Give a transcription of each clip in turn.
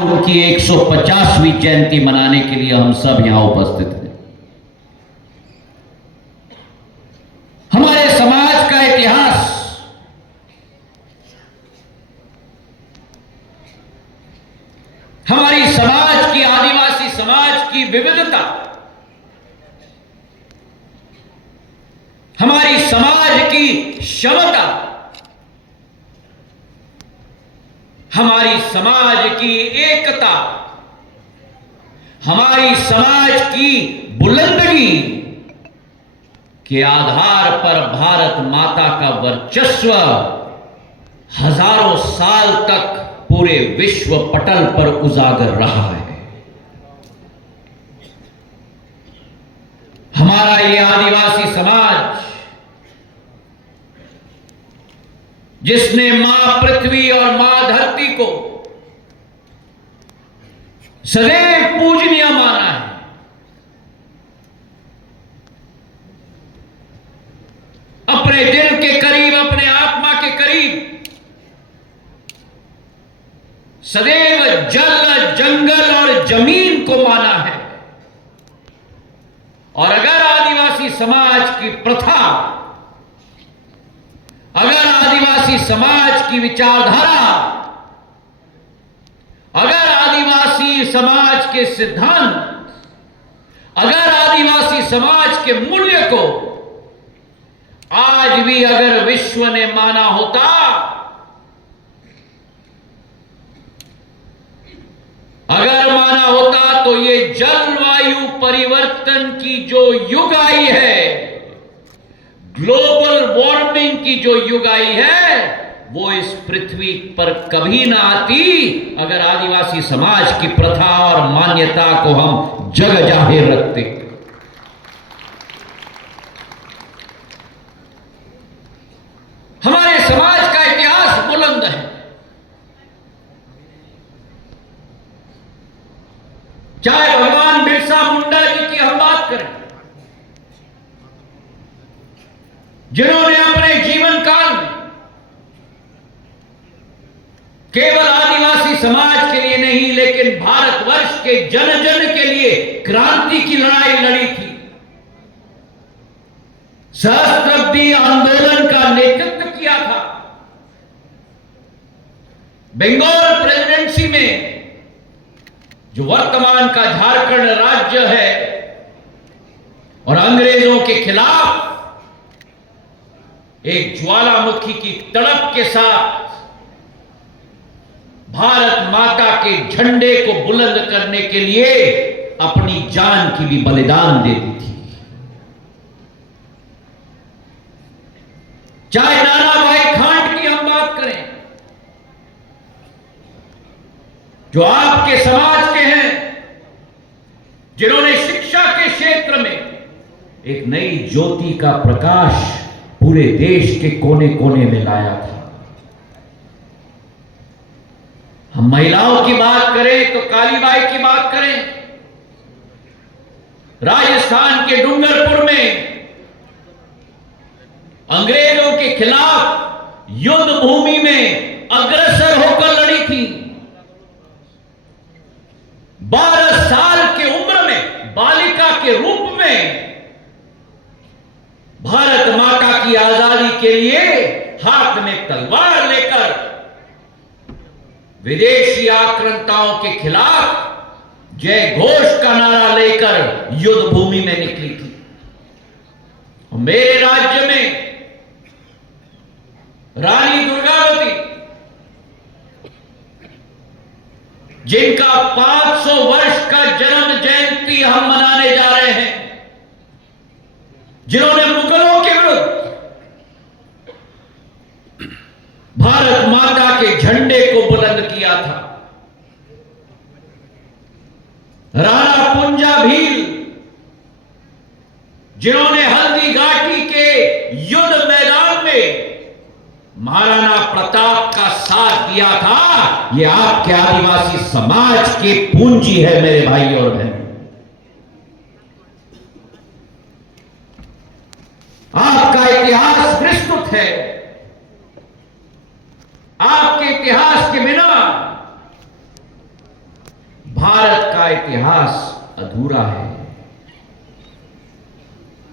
गुरु की 150वीं जयंती मनाने के लिए हम सब यहां उपस्थित हैं। हमारे समाज का इतिहास, हमारी समाज की, आदिवासी समाज की विविधता, हमारी समाज की क्षमता, हमारी समाज की एकता, हमारी समाज की बुलंदगी के आधार पर भारत माता का वर्चस्व हजारों साल तक पूरे विश्व पटल पर उजागर रहा है। हमारा ये आदिवासी समाज, जिसने मां पृथ्वी और मां धरती को सदैव पूजनीय माना है, अपने दिल के करीब, अपने आत्मा के करीब सदैव जल, जंगल और जमीन को माना है। और अगर आदिवासी समाज की प्रथा, अगर आदिवासी समाज की विचारधारा, अगर आदिवासी समाज के सिद्धांत, अगर आदिवासी समाज के मूल्य को आज भी अगर विश्व ने माना होता, अगर माना होता, तो ये जलवायु परिवर्तन की जो युग आई है, ग्लोबल वार्मिंग की जो युग आई है, वो इस पृथ्वी पर कभी ना आती अगर आदिवासी समाज की प्रथा और मान्यता को हम जग जाहिर रखते। हमारे समाज का इतिहास बुलंद है। चाहे भगवान बिरसा मुंडा जी की हम बात करें, जिन्होंने अपने जीवन काल में केवल आदिवासी समाज के लिए नहीं, लेकिन भारतवर्ष के जन जन के लिए क्रांति की लड़ाई लड़ी थी। सहस्त्राब्दी आंदोलन का नेतृत्व किया था। बंगाल प्रेसिडेंसी में, जो वर्तमान का झारखंड राज्य है, और अंग्रेजों के खिलाफ एक ज्वालामुखी की तड़प के साथ भारत माता के झंडे को बुलंद करने के लिए अपनी जान की भी बलिदान दे दी थी। चाहे नाना भाई खांड की हम बात करें, जो आपके समाज के हैं, जिन्होंने शिक्षा के क्षेत्र में एक नई ज्योति का प्रकाश पूरे देश के कोने कोने में लाया था। हम महिलाओं की बात करें तो कालीबाई की बात करें, राजस्थान के डूंगरपुर में अंग्रेजों के खिलाफ युद्ध भूमि में अग्रसर होकर लड़ी थी। 12 साल की उम्र में बालिका के रूप में भारत माता की आजादी के लिए हाथ में तलवार लेकर विदेशी आक्रांताओं के खिलाफ जय घोष का नारा लेकर युद्ध भूमि में निकली थी। मेरे राज्य में रानी दुर्गावती, जिनका 500 वर्ष का जन्म जयंती हम मनाने जा रहे हैं, जिन्होंने मुगलों के विरुद्ध भारत माता के झंडे को बुलंद किया था। राणा पुंजा भील, जिन्होंने हल्दी घाटी के युद्ध मैदान में महाराणा प्रताप का साथ दिया था, ये आपके आदिवासी समाज की पूंजी है मेरे भाई और बहन। आपका इतिहास विस्तृत है। आपके इतिहास के बिना भारत का इतिहास अधूरा है।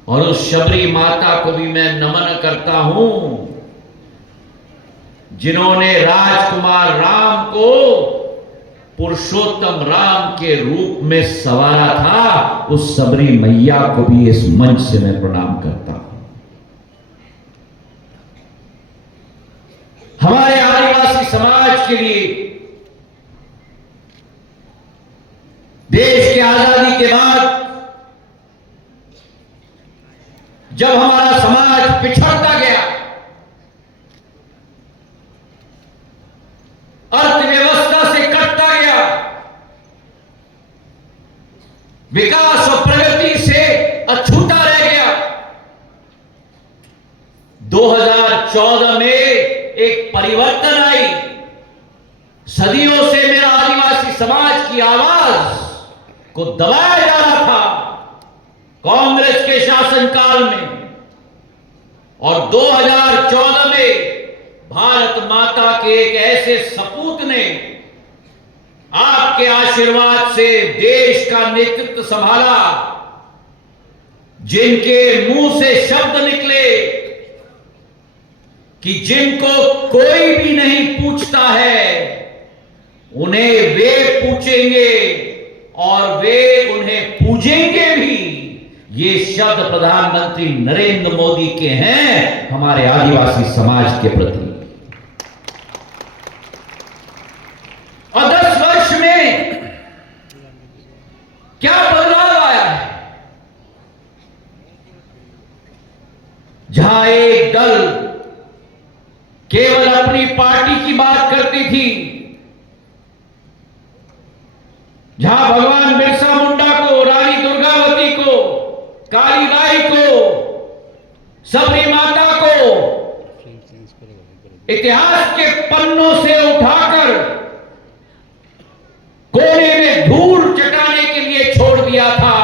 और उस शबरी माता को भी मैं नमन करता हूं जिन्होंने राजकुमार राम को पुरुषोत्तम राम के रूप में संवारा था। उस शबरी मैया को भी इस मंच से मैं प्रणाम करता हूं। हमारे आदिवासी समाज के लिए देश की आजादी के बाद जब हमारा समाज पिछड़ता गया, अर्थव्यवस्था से कटता गया, विकास और प्रगति से अछूता रह गया, 2014 में एक परिवर्तन आई। सदियों से मेरा आदिवासी समाज की आवाज को दबाया जा रहा था कांग्रेस के शासनकाल में, और 2014 में भारत माता के एक ऐसे सपूत ने आपके आशीर्वाद से देश का नेतृत्व संभाला, जिनके मुंह से शब्द निकले कि जिनको कोई भी नहीं पूछता है उन्हें वे पूछेंगे और वे उन्हें पूजेंगे भी। ये शब्द प्रधानमंत्री नरेंद्र मोदी के हैं हमारे आदिवासी समाज के प्रति। और 10 वर्ष में क्या बदलाव आया है? जहां एक दल केवल अपनी पार्टी की बात करती थी, जहां भगवान बिरसा मुंडा को, रानी दुर्गावती को, कालीबाई को, सबरी माता को इतिहास के पन्नों से उठाकर कोने में धूल चटाने के लिए छोड़ दिया था,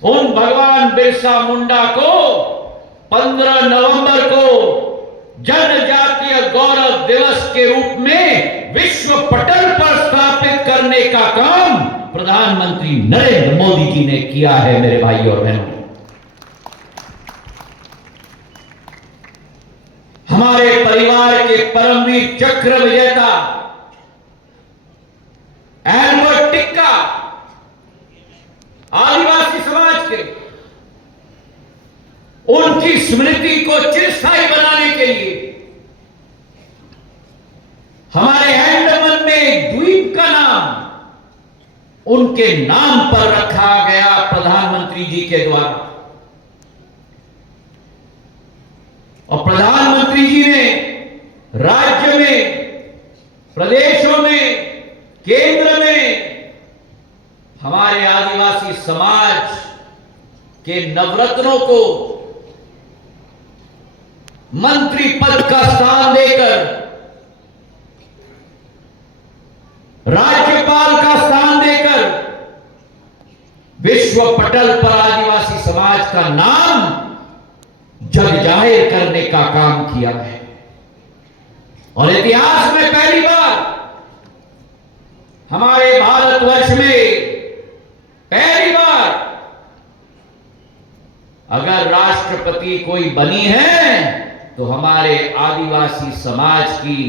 उन भगवान बिरसा मुंडा को 15 नवंबर को जनजातीय गौरव दिवस के रूप में विश्व पटल पर स्थापित करने का काम प्रधानमंत्री नरेंद्र मोदी जी ने किया है। मेरे भाई और बहनों, हमारे परिवार के परमवीर चक्र विजेता एल्बर्ट टिक्का आदिवासी समाज के, उनकी स्मृति को चिरस्थायी बनाने के लिए हमारे अंडमान में एक द्वीप का नाम उनके नाम पर रखा गया प्रधानमंत्री जी के द्वारा। और प्रधानमंत्री जी ने राज्य में, प्रदेशों में, केंद्र में हमारे आदिवासी समाज के नवरत्नों को मंत्री पद का स्थान देकर, राज्यपाल का स्थान देकर विश्व पटल पर आदिवासी समाज का नाम जग जाहिर करने का काम किया है। और इतिहास में पहली बार हमारे भारतवर्ष में पहली बार अगर राष्ट्रपति कोई बनी है तो हमारे आदिवासी समाज की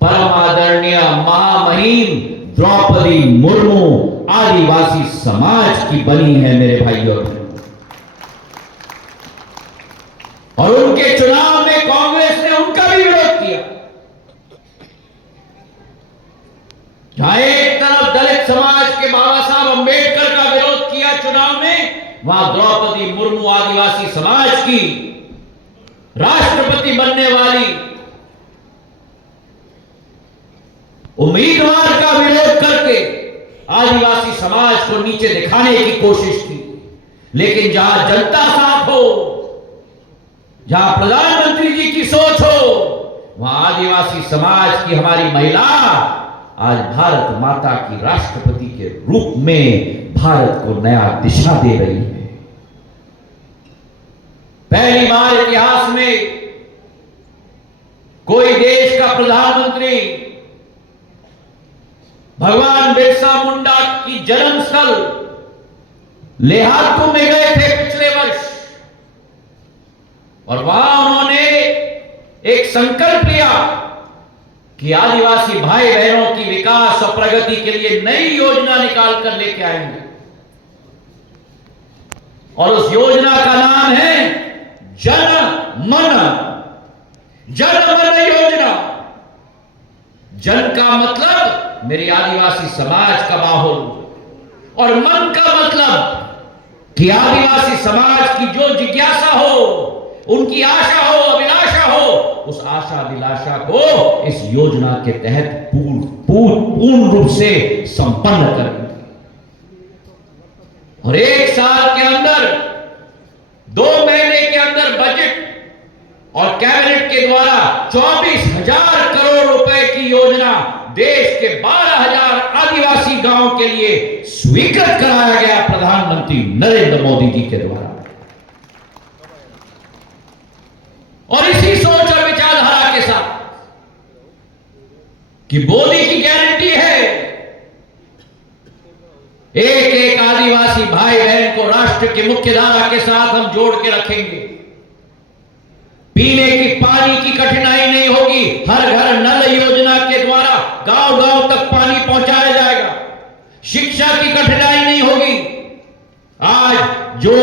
परम आदरणीय महामहिम द्रौपदी मुर्मू आदिवासी समाज की बनी है। मेरे भाइयों, और उनके चुनाव में कांग्रेस ने उनका भी विरोध किया। जहां एक तरफ दलित समाज के बाबा साहब अंबेडकर का विरोध किया चुनाव में, वहां द्रौपदी मुर्मू आदिवासी समाज की राष्ट्रपति बनने वाली उम्मीदवार का विरोध करके आदिवासी समाज को नीचे दिखाने की कोशिश की। लेकिन जहां जनता साथ हो, जहां प्रधानमंत्री जी की सोच हो, वहां आदिवासी समाज की हमारी महिला आज भारत माता की राष्ट्रपति के रूप में भारत को नया दिशा दे रही है। पहली बार इतिहास में कोई देश का प्रधानमंत्री भगवान बिरसा मुंडा की जन्मस्थल लेहातू में गए थे पिछले वर्ष, और वहां उन्होंने एक संकल्प लिया कि आदिवासी भाई बहनों की विकास और प्रगति के लिए नई योजना निकाल कर लेके आएंगे। और उस योजना का नाम है जन मन योजना। जन का मतलब मेरी आदिवासी समाज का माहौल, और मन का मतलब कि आदिवासी समाज की जो जिज्ञासा हो, उनकी आशा हो, अभिलाषा हो, उस आशा अभिलाषा को इस योजना के तहत पूर्ण रूप से संपन्न करेंगे। और एक साल के अंदर, 2 महीने के अंदर बजट और कैबिनेट के द्वारा 24,000 करोड़ रुपए की योजना देश के 12,000 आदिवासी गांवों के लिए स्वीकृत कराया गया प्रधानमंत्री नरेंद्र मोदी जी के द्वारा। और इसी सोच और विचारधारा के साथ कि मोदी की गारंटी है एक एक आदिवासी भाई बहन को राष्ट्र की मुख्य धारा के साथ हम जोड़ के रखेंगे। पीने की पानी की कठिनाई नहीं होगी, हर घर नल योजना के द्वारा गांव गांव तक पानी पहुंचाया जाएगा। शिक्षा की कठिनाई नहीं होगी। आज जो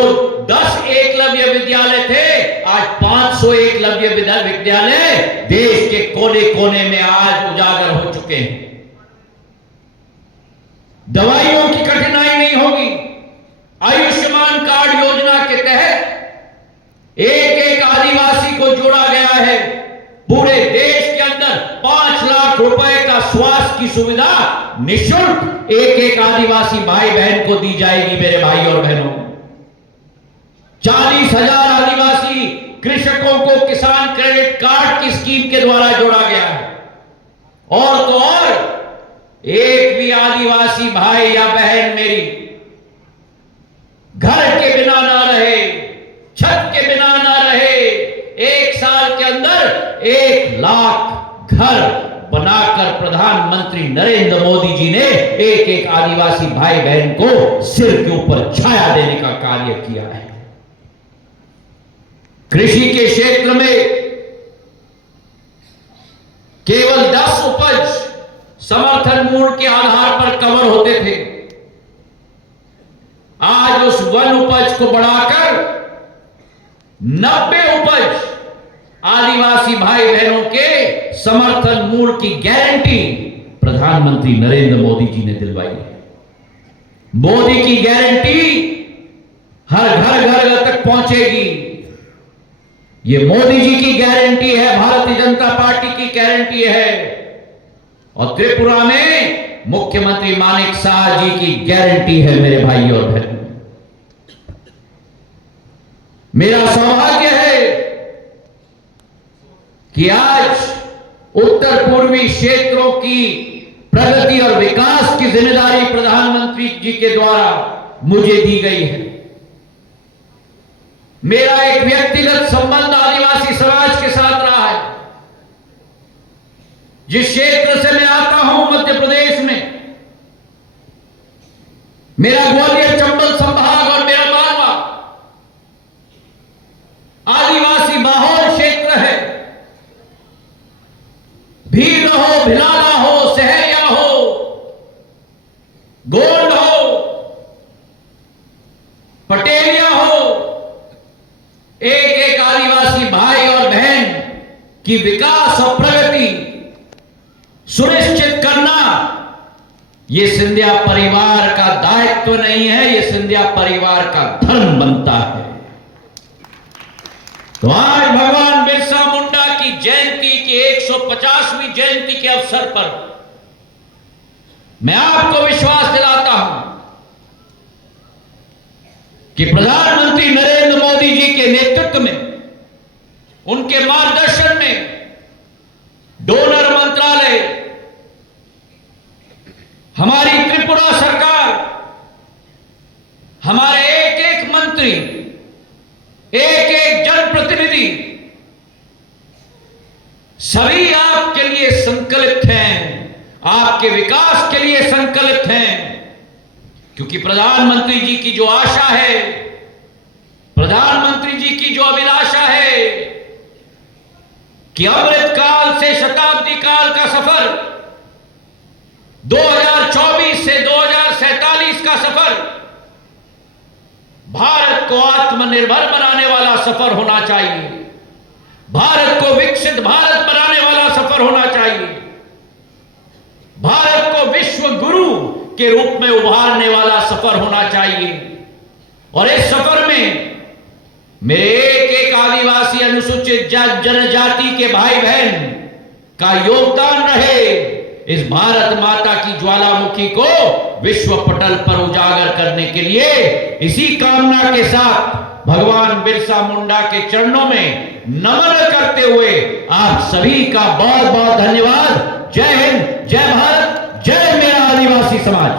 10 एकलव्य विद्यालय थे, आज 500 एकलव्य विद्यालय देश के कोने कोने में आज उजागर हो चुके हैं। दवाइयों की कठिनाई नहीं होगी। आयुष्मान कार्ड योजना के तहत एक एक आदिवासी को जोड़ा गया है। पूरे देश के अंदर 5 लाख रुपए का स्वास्थ्य की सुविधा निःशुल्क एक एक आदिवासी भाई बहन को दी जाएगी। मेरे भाई और बहनों, 40,000 आदिवासी कृषकों को किसान क्रेडिट कार्ड की स्कीम के द्वारा जोड़ा गया है। और तो और एक भी आदिवासी भाई या बहन मेरी घर के बिना ना रहे, छत के बिना ना रहे। 1 साल के अंदर 1 लाख घर बनाकर प्रधानमंत्री नरेंद्र मोदी जी ने एक एक आदिवासी भाई बहन को सिर के ऊपर छाया देने का कार्य किया है। कृषि के क्षेत्र में केवल 10 उपज समर्थन मूल्य के आधार पर कवर होते थे। आज उस 1 उपज को बढ़ाकर 90 उपज आदिवासी भाई बहनों के समर्थन मूल्य की गारंटी प्रधानमंत्री नरेंद्र मोदी जी ने दिलवाई है। मोदी की गारंटी हर घर तक पहुंचेगी। ये मोदी जी की गारंटी है, भारतीय जनता पार्टी की गारंटी है। और त्रिपुरा में मुख्यमंत्री मानिक साह जी की गारंटी है। मेरे भाई और बहन, मेरा सौभाग्य है कि आज उत्तर पूर्वी क्षेत्रों की प्रगति और विकास की जिम्मेदारी प्रधानमंत्री जी के द्वारा मुझे दी गई है। मेरा एक व्यक्तिगत संबंध आदिवासी समाज के साथ रहा है। जिस क्षेत्र से मैं आता हूं, मध्य प्रदेश में, मेरा ग्वालियर चंबल संभाग और मेरा मालवा आदिवासी बहुल क्षेत्र है। भील हो, भिलाला हो, सहरिया हो, गोंड हो, पटेलिया हो, एक एक आदिवासी भाई और बहन की विकास और प्रगति सुनिश्चित करना यह सिंधिया परिवार का दायित्व नहीं है, यह सिंधिया परिवार का धर्म बनता है। तो आज भगवान बिरसा मुंडा की जयंती की 150वीं जयंती के अवसर पर मैं आपको विश्वास दिलाता हूं कि प्रधानमंत्री नरेंद्र मोदी जी के नेतृत्व में, उनके मार्गदर्शन में डोनर मंत्रालय, हमारी त्रिपुरा सरकार, हमारे एक एक मंत्री, एक एक जनप्रतिनिधि सभी आपके लिए संकल्पित हैं। आपके विकास के लिए संकल्पित हैं, क्योंकि प्रधानमंत्री जी की जो आशा है, प्रधानमंत्री जी की जो अभिलाषा है कि अमृत काल से शताब्दी काल का सफर, 2024 से 2047 का सफर भारत को आत्मनिर्भर बनाने वाला सफर होना चाहिए, भारत को विकसित भारत बनाने वाला सफर होना चाहिए, भारत को विश्व गुरु के रूप में उभारने वाला सफर होना चाहिए। और इस सफर में मेरे एक एक आदिवासी अनुसूचित जनजाति के भाई बहन का योगदान रहे, इस भारत माता की ज्वालामुखी को विश्व पटल पर उजागर करने के लिए। इसी कामना के साथ भगवान बिरसा मुंडा के चरणों में नमन करते हुए आप सभी का बहुत बहुत धन्यवाद। जय हिंद, जय भारत, जय मेरा आदिवासी समाज।